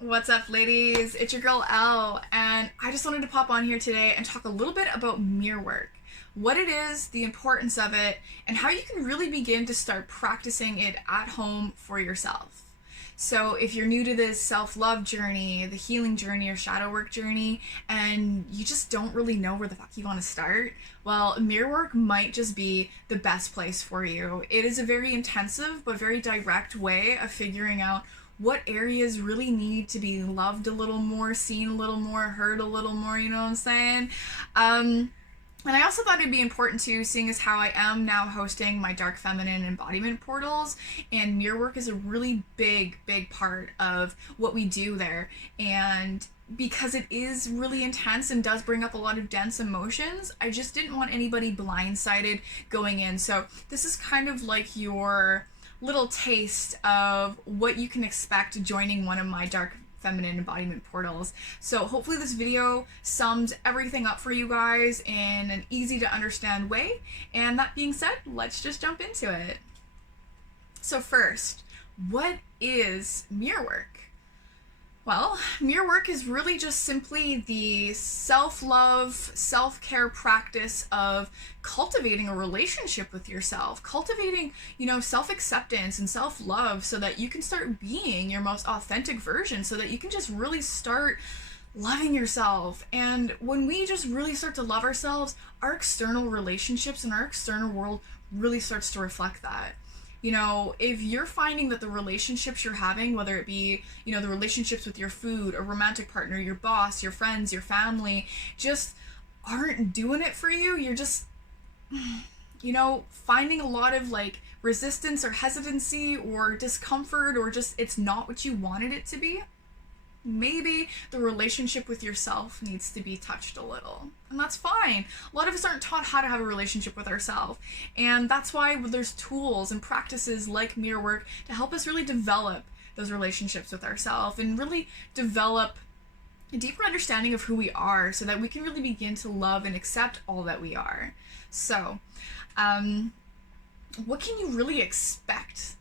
What's up, ladies? It's your girl Elle, and I just wanted to pop on here today and talk a little bit about mirror work, what it is, the importance of it, and how you can really begin to start practicing it at home for yourself. So, if you're new to this self love journey, the healing journey, or shadow work journey, and you just don't really know where the fuck you want to start, well, mirror work might just be the best place for you. It is a very intensive but very direct way of figuring out what areas really need to be loved a little more, seen a little more, heard a little more, you know what I'm saying? And I also thought it'd be important too, seeing as how I am now hosting my dark feminine embodiment portals, and mirror work is a really big part of what we do there. And because it is really intense and does bring up a lot of dense emotions, I just didn't want anybody blindsided going in. So this is kind of like your little taste of what you can expect joining one of my dark feminine embodiment portals. So hopefully this video sums everything up for you guys in an easy to understand way. And that being said, let's just jump into it. So first, what is mirror work? Well, mirror work is really just simply the self-love, self-care practice of cultivating a relationship with yourself, cultivating, self-acceptance and self-love so that you can start being your most authentic version, so that you can just really start loving yourself. And when we just really start to love ourselves, our external relationships and our external world really starts to reflect that. If you're finding that the relationships you're having, whether it be, the relationships with your food, a romantic partner, your boss, your friends, your family, just aren't doing it for you, you're just, finding a lot of resistance or hesitancy or discomfort, or just it's not what you wanted it to be, maybe the relationship with yourself needs to be touched a little. And that's fine. A lot of us aren't taught how to have a relationship with ourselves. And that's why there's tools and practices like mirror work to help us really develop those relationships with ourselves and really develop a deeper understanding of who we are, so that we can really begin to love and accept all that we are. So, what can you really expect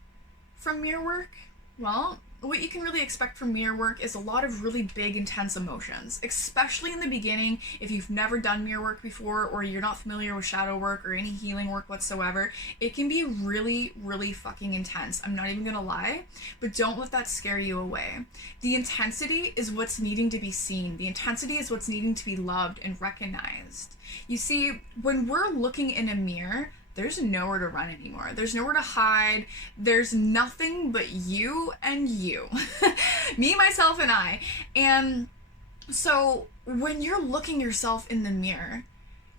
from mirror work? Well, what you can really expect from mirror work is a lot of really big, intense emotions, especially in the beginning. If you've never done mirror work before, or you're not familiar with shadow work or any healing work whatsoever, it can be really fucking intense. I'm not even gonna lie, but don't let that scare you away. The intensity is what's needing to be seen. The intensity is what's needing to be loved and recognized. You see, when we're looking in a mirror, there's nowhere to run anymore. There's nowhere to hide. There's nothing but you and you. Me, myself, and I. And so when you're looking yourself in the mirror,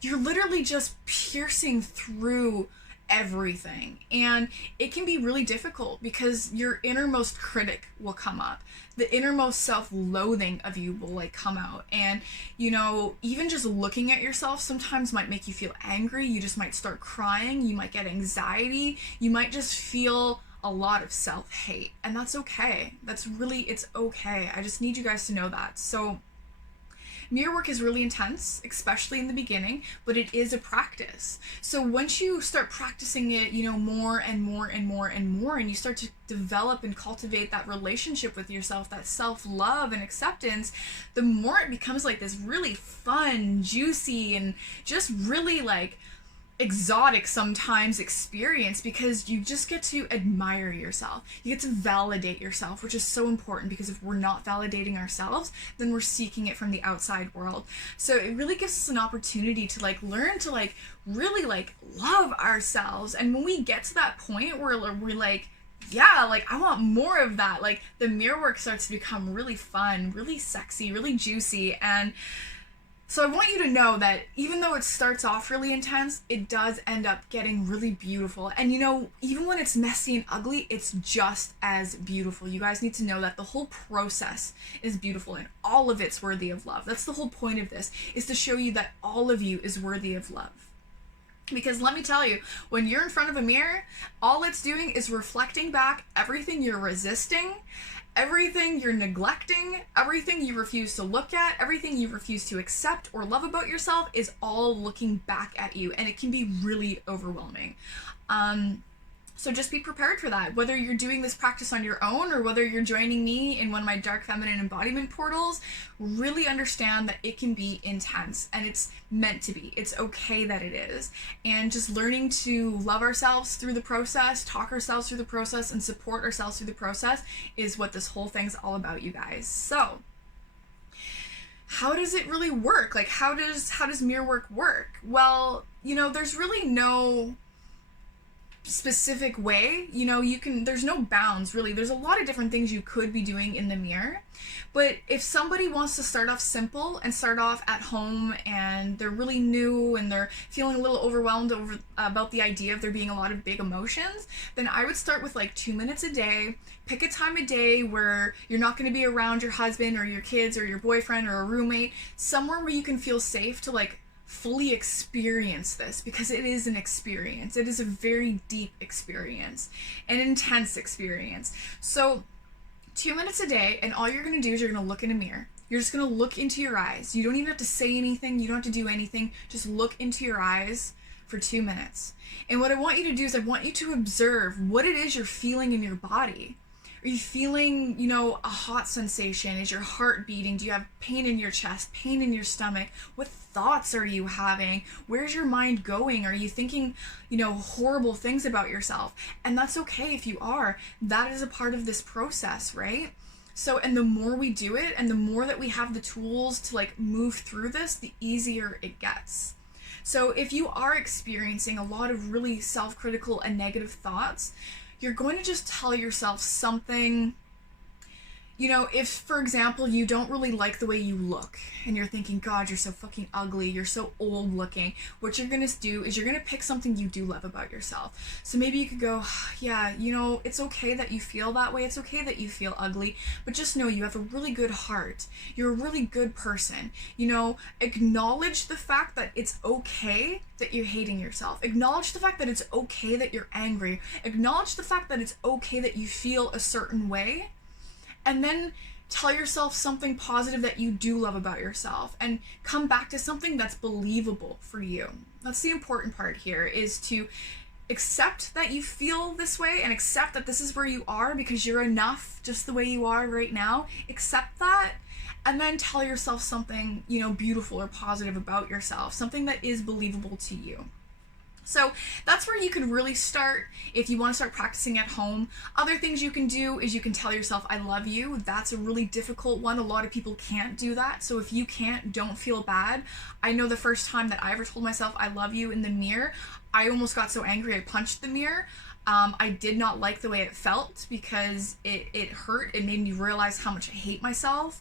you're literally just piercing through everything. And it can be really difficult because your innermost critic will come up. The innermost self-loathing of you will come out. And, even just looking at yourself sometimes might make you feel angry. You just might start crying. You might get anxiety. You might just feel a lot of self-hate. And that's okay. It's okay. I just need you guys to know that. So, mirror work is really intense, especially in the beginning, but it is a practice. So once you start practicing it, more and more and more and more, and you start to develop and cultivate that relationship with yourself, that self-love and acceptance, the more it becomes this really fun, juicy, and just really exotic sometimes experience, because you just get to admire yourself. You get to validate yourself, which is so important, because if we're not validating ourselves, then we're seeking it from the outside world. So it really gives us an opportunity to learn to really love ourselves. And when we get to that point where we're yeah, I want more of that, the mirror work starts to become really fun, really sexy, really juicy. And so I want you to know that even though it starts off really intense, it does end up getting really beautiful. And even when it's messy and ugly, it's just as beautiful. You guys need to know that the whole process is beautiful and all of it's worthy of love. That's the whole point of this, is to show you that all of you is worthy of love. Because let me tell you, when you're in front of a mirror, all it's doing is reflecting back everything you're resisting, everything you're neglecting, everything you refuse to look at, everything you refuse to accept or love about yourself is all looking back at you, and it can be really overwhelming. So just be prepared for that. Whether you're doing this practice on your own or whether you're joining me in one of my dark feminine embodiment portals, really understand that it can be intense and it's meant to be. It's okay that it is. And just learning to love ourselves through the process, talk ourselves through the process, and support ourselves through the process is what this whole thing's all about, you guys. So how does it really work? Like, how does mirror work? Well, there's really no specific way. There's no bounds really. There's a lot of different things you could be doing in the mirror, but if somebody wants to start off simple and start off at home and they're really new and they're feeling a little overwhelmed about the idea of there being a lot of big emotions, then I would start with like 2 minutes a day. Pick a time of day where you're not going to be around your husband or your kids or your boyfriend or a roommate, somewhere where you can feel safe to like fully experience this, because it is an experience. It is a very deep experience, an intense experience. So 2 minutes a day, and all you're going to do is you're going to look in a mirror. You're just going to look into your eyes. You don't even have to say anything. You don't have to do anything. Just look into your eyes for 2 minutes. And what I want you to do is I want you to observe what it is you're feeling in your body. Are you feeling, a hot sensation? Is your heart beating? Do you have pain in your chest, pain in your stomach? What thoughts are you having? Where's your mind going? Are you thinking, horrible things about yourself? And that's okay if you are. That is a part of this process, right? So, and the more we do it and the more that we have the tools to like move through this, the easier it gets. So if you are experiencing a lot of really self-critical and negative thoughts, you're going to just tell yourself something. If, for example, you don't really like the way you look and you're thinking, God, you're so fucking ugly, you're so old looking, what you're going to do is you're going to pick something you do love about yourself. So maybe you could go, yeah, it's okay that you feel that way. It's okay that you feel ugly, but just know you have a really good heart. You're a really good person. Acknowledge the fact that it's okay that you're hating yourself. Acknowledge the fact that it's okay that you're angry. Acknowledge the fact that it's okay that you feel a certain way. And then tell yourself something positive that you do love about yourself and come back to something that's believable for you. That's the important part here, is to accept that you feel this way and accept that this is where you are because you're enough just the way you are right now. Accept that and then tell yourself something, beautiful or positive about yourself, something that is believable to you. So that's where you can really start if you want to start practicing at home. Other things you can do is you can tell yourself, I love you. That's a really difficult one. A lot of people can't do that. So if you can't, don't feel bad. I know the first time that I ever told myself I love you in the mirror, I almost got so angry I punched the mirror. I did not like the way it felt because it hurt. It made me realize how much I hate myself.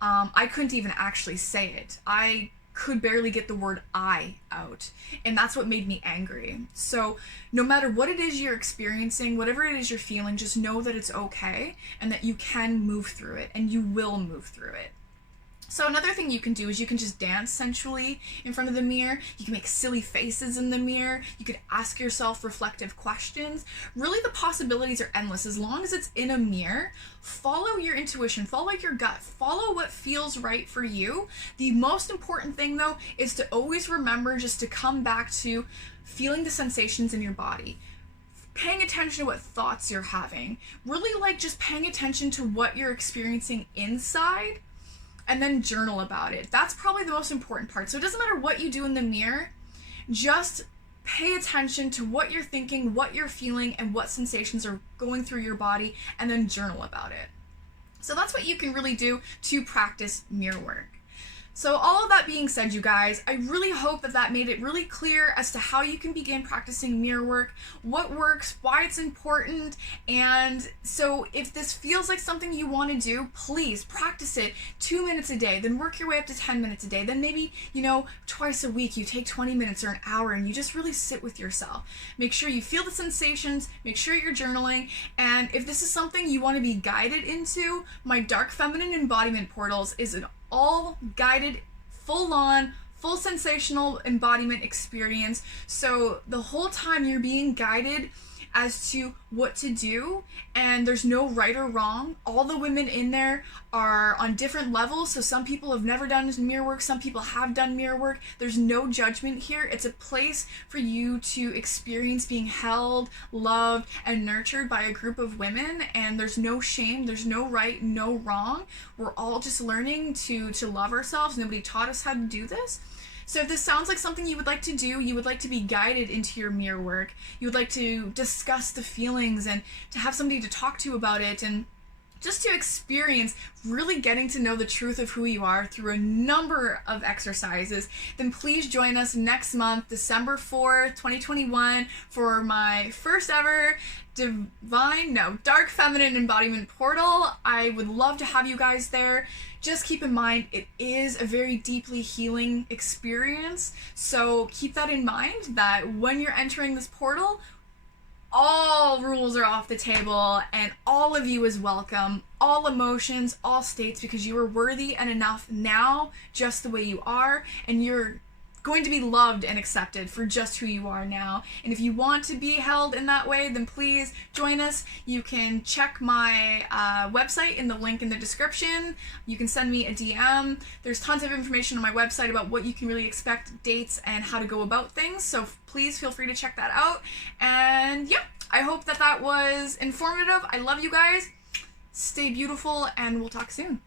I couldn't even actually say it. I could barely get the word I out, and that's what made me angry. So no matter what it is you're experiencing, whatever it is you're feeling, just know that it's okay and that you can move through it, and you will move through it. So another thing you can do is you can just dance sensually in front of the mirror. You can make silly faces in the mirror. You could ask yourself reflective questions. Really, the possibilities are endless. As long as it's in a mirror, follow your intuition, follow your gut, follow what feels right for you. The most important thing, though, is to always remember just to come back to feeling the sensations in your body. Paying attention to what thoughts you're having. Really, like, just paying attention to what you're experiencing inside, and then journal about it. That's probably the most important part. So it doesn't matter what you do in the mirror, just pay attention to what you're thinking, what you're feeling, and what sensations are going through your body, and then journal about it. So that's what you can really do to practice mirror work. So all of that being said, you guys, I really hope that made it really clear as to how you can begin practicing mirror work, what works, why it's important. And so if this feels like something you want to do, please practice it 2 minutes a day, then work your way up to 10 minutes a day. Then maybe, twice a week you take 20 minutes or an hour and you just really sit with yourself. Make sure you feel the sensations, make sure you're journaling. And if this is something you want to be guided into, my Dark Feminine Embodiment Portals is an all guided, full-on, full sensational embodiment experience. So the whole time you're being guided as to what to do, and there's no right or wrong. All the women in there are on different levels, so some people have never done mirror work, some people have done mirror work. There's no judgment here. It's a place for you to experience being held, loved, and nurtured by a group of women, and there's no shame, there's no right, no wrong. We're all just learning to love ourselves. Nobody taught us how to do this. So if this sounds like something you would like to do, you would like to be guided into your mirror work, you would like to discuss the feelings and to have somebody to talk to about it, and just to experience really getting to know the truth of who you are through a number of exercises, then please join us next month, December 4th, 2021, for my first ever Dark Feminine Embodiment Portal. I would love to have you guys there. Just keep in mind, it is a very deeply healing experience, so keep that in mind, that when you're entering this portal, all rules are off the table and all of you is welcome, all emotions, all states, because you are worthy and enough now just the way you are, and you're going to be loved and accepted for just who you are now. And if you want to be held in that way, then please join us. You can check my website in the link in the description. You can send me a DM. There's tons of information on my website about what you can really expect, dates, and how to go about things, so please feel free to check that out. And yeah, I hope that was informative. I love you guys. Stay beautiful, and we'll talk soon.